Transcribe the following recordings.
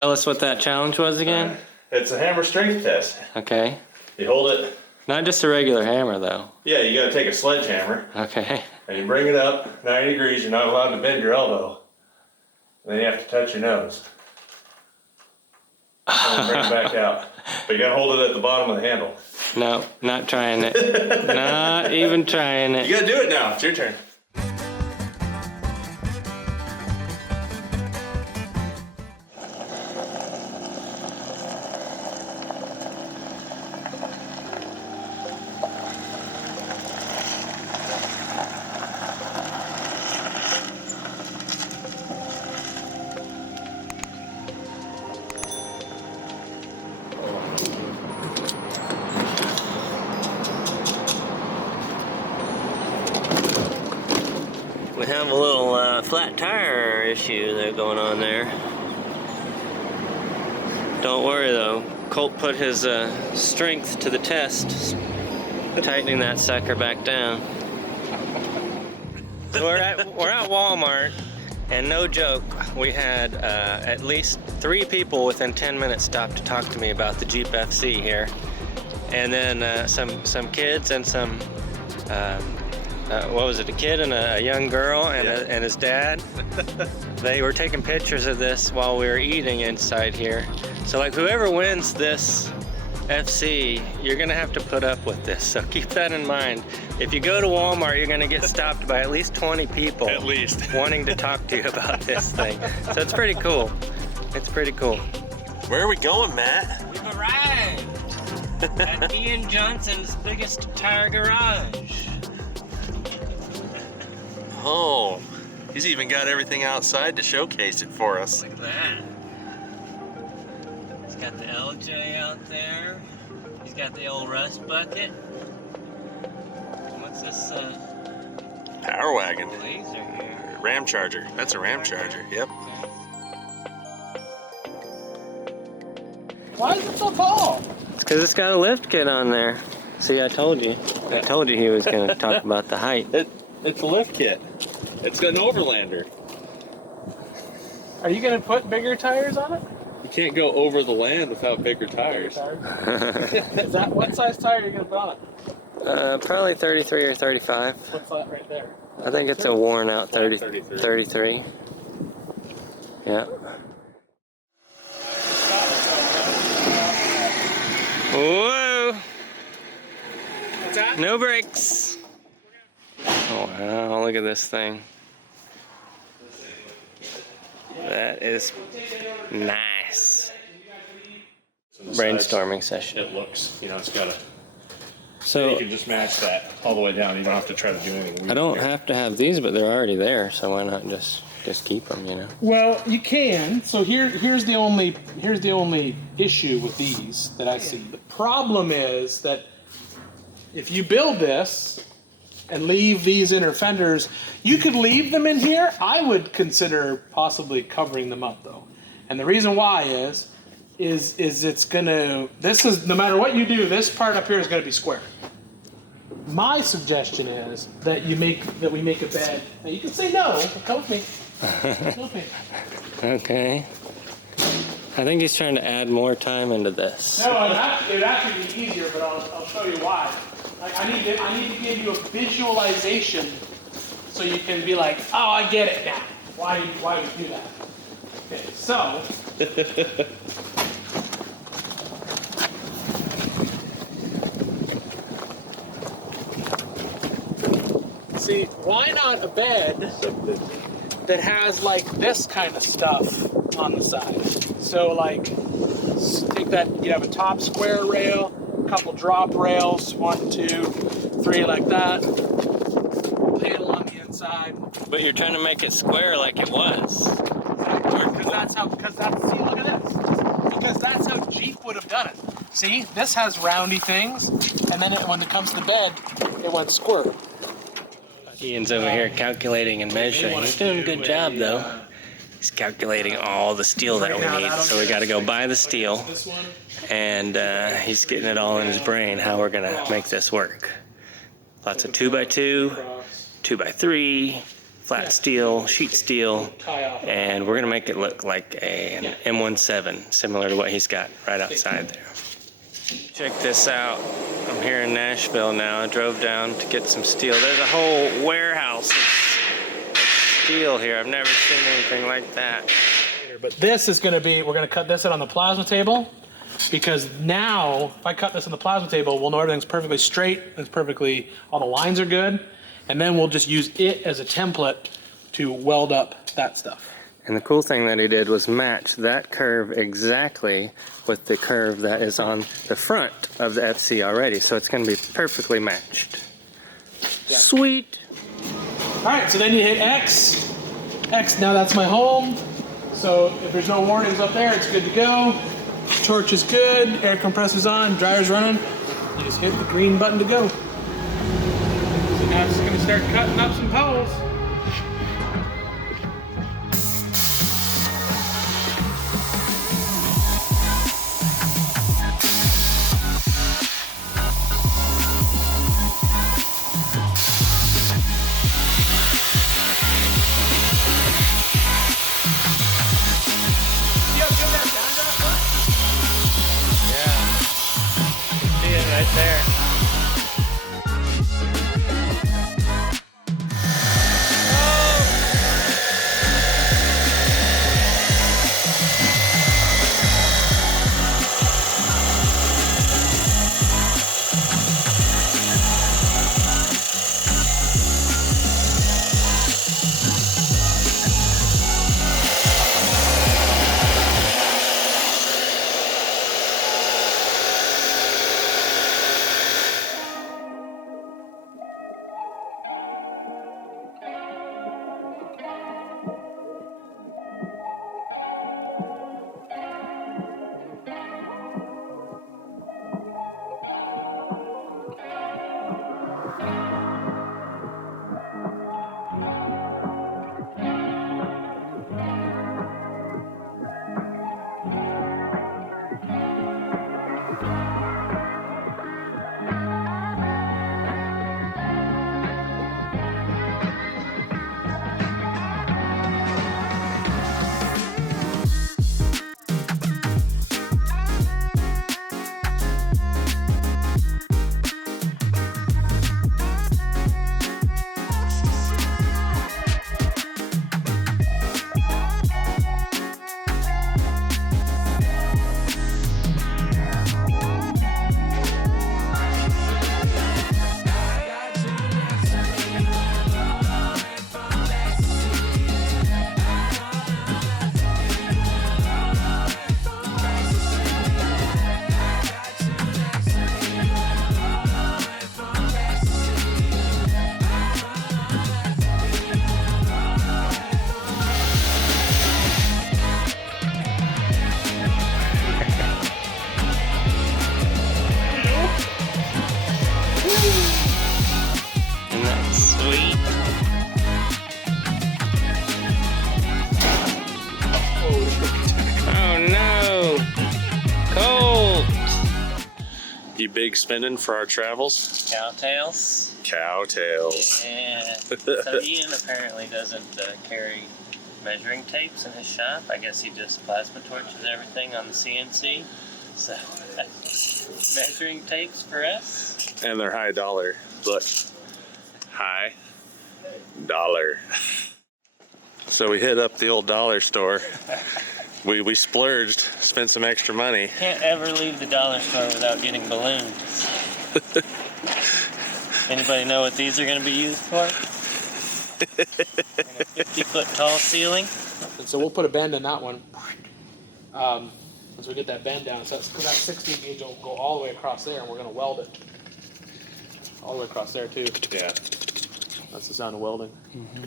Tell us what that challenge was again. It's a hammer strength test. Okay. You hold it. Not just a regular hammer though. Yeah, you gotta take a sledgehammer. Okay. And you bring it up 90 degrees. You're not allowed to bend your elbow. And then you have to touch your nose. And then bring it back out. But you gotta hold it at the bottom of the handle. No, not trying it. Not even trying it. You gotta do it now. It's your turn. We have a little flat tire issue there going on there. Don't worry though, Colt put his strength to the test, tightening that sucker back down. So we're at Walmart, and no joke, we had at least 3 people within 10 minutes stop to talk to me about the Jeep FC here, and then some kids and some. What was it, a kid and a young girl and, yeah. and his dad. They were taking pictures of this while we were eating inside here. So like whoever wins this FC, you're gonna have to put up with this. So keep that in mind. If you go to Walmart, you're gonna get stopped by at least 20 people. At least. Wanting to talk to you about this thing. So it's pretty cool. It's pretty cool. Where are we going, Matt? We've arrived at Ian Johnson's biggest tire garage. Oh, he's even got everything outside to showcase it for us. Look at that. He's got the LJ out there. He's got the old rust bucket. What's this Power wagon. laser here? Ram charger. That's a Ram charger. Yep. Why is it so tall? It's because it's got a lift kit on there. See, I told you. I told you he was going to talk about the height. It's a lift kit. It's got an overlander. Are you gonna put bigger tires on it? You can't go over the land without bigger tires. Is that what size tire are you gonna put on it? Probably 33 or 35. What's that right there? I think it's a worn out 33. 33. Yeah. Whoa! What's that? No brakes. Oh wow, look at this thing. That is nice. Brainstorming session. It looks, it's got a. So you can just match that all the way down. You don't have to try to do anything. I don't have to have these, but they're already there, so why not just keep them, Well, you can. So here's the only issue with these that I see. The problem is that if you build this and leave these inner fenders, you could leave them in here. I would consider possibly covering them up though. And the reason why is it's gonna, no matter what you do, this part up here is gonna be square. My suggestion is that we make a bed. Now you can say no, but come with me. Come with me. Okay. I think he's trying to add more time into this. No, it'd actually be easier, but I'll show you why. I need to give you a visualization so you can be like, oh, I get it now. Why you do that? Okay, so. See, why not a bed that has like this kind of stuff on the side? So like, take that, you have a top square rail, a couple drop rails, 1, 2, 3 like that. Panel on the inside. But you're trying to make it square like it was. See, look at this. Because that's how Jeep would have done it. See, this has roundy things, and then when it comes to the bed, it went squirt. Ian's over here calculating and measuring. He's doing a good job though. He's calculating all the steel that we need. So we got to go buy the steel, and he's getting it all in his brain how we're gonna make this work. Lots of 2x2, 2x3, flat steel, sheet steel, Tie off. and we're gonna make it look like an M715, similar to what he's got right outside there. Check this out. I'm here in Nashville now. I drove down to get some steel. There's a whole warehouse of steel here. I've never seen anything like that. But this is gonna be, we're gonna cut this out on the plasma table, because now, if I cut this on the plasma table, we'll know everything's perfectly straight, it's perfectly, all the lines are good, and then we'll just use it as a template to weld up that stuff. And the cool thing that he did was match that curve exactly with the curve that is on the front of the FC already. So it's going to be perfectly matched. Yeah. Sweet. All right, so then you hit X. X, now that's my home. So if there's no warnings up there, it's good to go. Torch is good, air compressor's on, dryer's running. You just hit the green button to go. So now it's gonna start cutting up some poles. Right there. You big spending for our travels? Cowtails. Cowtails. Yeah. So Ian apparently doesn't carry measuring tapes in his shop. I guess he just plasma torches everything on the CNC. So measuring tapes for us. And they're high dollar. Look. High dollar. So we hit up the old dollar store. We splurged, spent some extra money. Can't ever leave the dollar store without getting balloons. Anybody know what these are going to be used for? In a 50-foot tall ceiling. And so we'll put a bend in that one. Once we get that bend down, so that's because that 16 gauge will go all the way across there, and we're going to weld it all the way across there too. Yeah. That's the sound of welding. Mm-hmm.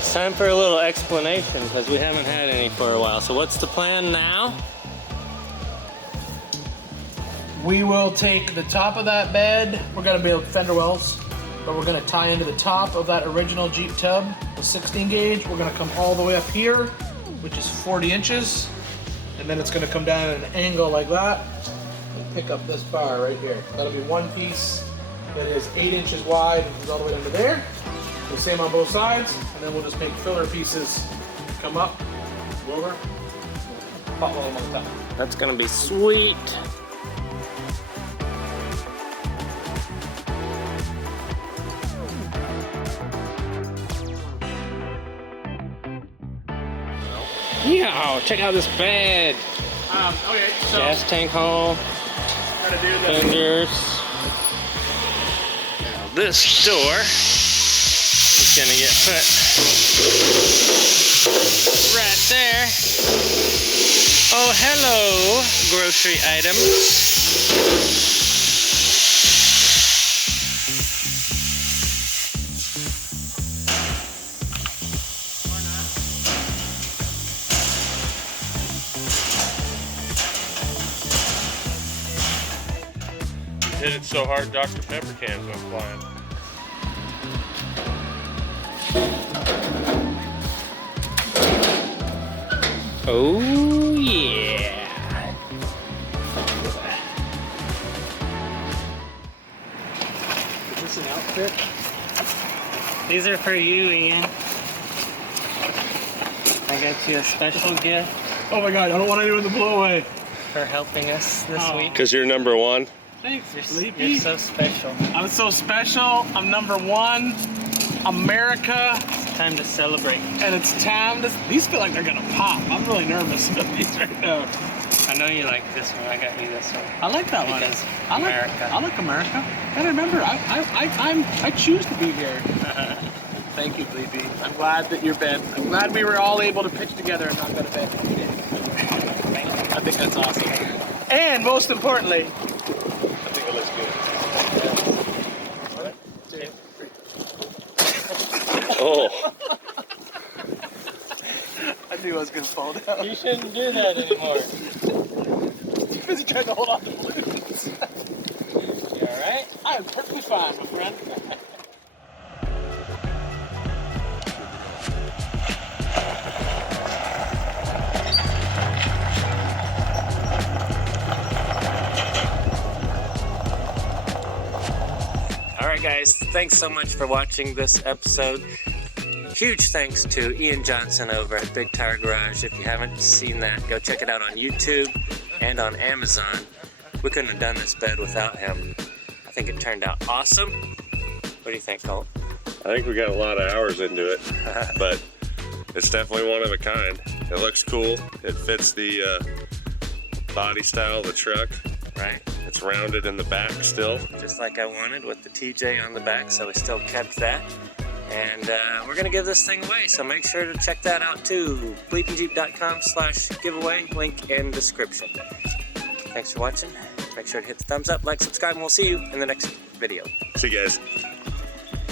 It's time for a little explanation because we haven't had any for a while. So what's the plan now? We will take the top of that bed. We're gonna build fender wells, but we're gonna tie into the top of that original Jeep tub with 16 gauge. We're gonna come all the way up here, which is 40 inches. And then it's gonna come down at an angle like that and pick up this bar right here. That'll be one piece that is 8 inches wide and goes all the way down to there. The same on both sides, and then we'll just make filler pieces come up, go over, pop them on top. That's gonna be sweet. Yeah, check out this bed. Okay, so Gas tank hole, we're gonna do the fenders. Now this door is gonna get put right there. Oh, hello, grocery items. Hit it so hard Dr. Pepper cans went flying. Oh, yeah. Is this an outfit? These are for you, Ian. I got you a special gift Oh my god, I don't want anyone to blow away. for helping us this week. Because you're number one. Thanks, You're Bleepy. so special. I'm so special. I'm number one. America. It's time to celebrate. And it's time to. These feel like they're gonna pop. I'm really nervous about these right now. I know you like this one. I got you this one. I like that one. Because I like America. I like America. And remember, I choose to be here. Thank you, Bleepy. I'm glad that you're bed. I'm glad we were all able to pitch together and not go to bed every day. I think that's awesome. And most importantly, I think it looks good. 1, 2, 3. Oh. I knew I was gonna fall down. You shouldn't do that anymore. Too busy trying to hold on to balloons. You alright? I am perfectly fine, my friend. Alright guys, thanks so much for watching this episode. Huge thanks to Ian Johnson over at Big Tire Garage. If you haven't seen that, go check it out on YouTube and on Amazon. We couldn't have done this bed without him. I think it turned out awesome. What do you think, Colt? I think we got a lot of hours into it, but it's definitely one of a kind. It looks cool. It fits the body style of the truck. Right? It's rounded in the back still. Just like I wanted with the TJ on the back, so we still kept that. And we're gonna give this thing away, so make sure to check that out too. BleepinJeep.com/giveaway, link in description. Thanks for watching. Make sure to hit the thumbs up, like, subscribe, and we'll see you in the next video. See you guys.